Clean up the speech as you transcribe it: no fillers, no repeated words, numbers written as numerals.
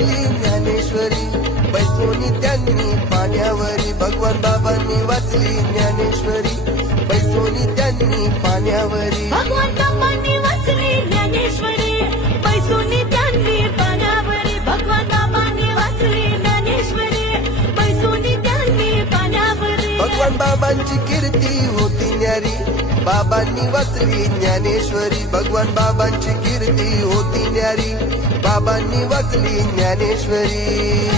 वाचली ज्ञानेश्वरी, बैसोनी त्यांनी पाण्यावरी. भगवान बाबांनी वाचली ज्ञानेश्वरी, बैसोनी त्यांनी पाण्यावरी. भगवान बाबांनी वाचली ज्ञानेश्वरी, बैसोनी त्यांनी पाण्यावरी. भगवान बाबांनी वाचली ज्ञानेश्वरी, बैसोनी त्यांनी पाण्यावरी. भगवान बाबांची कीर्ती होती न्यारी, बाबांनी वाचली ज्ञानेश्वरी. भगवान बाबांची कीर्ती होती न्यारी, बाबांनी वाचली ज्ञानेश्वरी.